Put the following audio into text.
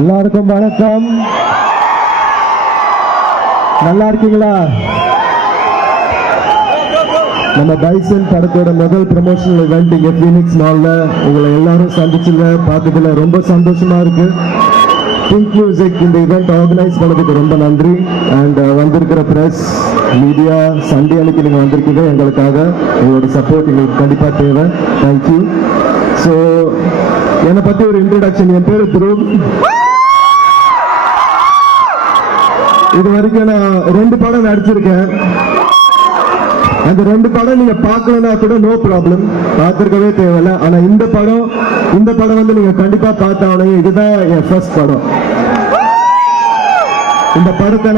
எல்லாருக்கும் வணக்கம். நல்லா இருக்கீங்களா? நம்ம பைசன் படத்தோட முதல் ப்ரமோஷனல் இவெண்ட் இங்கே ஃபீனிக்ஸ் மாலில் உங்களை எல்லாரும் சந்திச்சுல பார்த்ததுல ரொம்ப சந்தோஷமாக இருக்கு. பிங்க் மியூசிக் இந்த இவெண்ட் ஆர்கனைஸ் பண்ணதுக்கு ரொம்ப நன்றி. அண்ட் uh, வந்திருக்கிற ப்ரெஸ் மீடியா சண்டே அன்னைக்கு நீங்கள் வந்திருக்கீங்க. எங்களுக்காக உங்களோட சப்போர்ட் எங்களுக்கு கண்டிப்பாக தேவை. தேங்க்யூ ஸோ என்னை பத்தி ஒரு இன்ட்ரோடக்ஷன் என் பேரு துருவ் இது வரைக்கும் நான் ரெண்டு படம் நடிச்சிருக்கேன். அந்த ரெண்டு படம் நீங்க பார்க்கலன்னா கூட நோ ப்ராப்ளம் பார்த்துருக்கவே தேவையில்ல. ஆனா இந்த படம் இந்த படம் வந்து நீங்க கண்டிப்பா பார்த்தாவணும் இதுதான் என் ஃபர்ஸ்ட் படம். இந்த படத்தை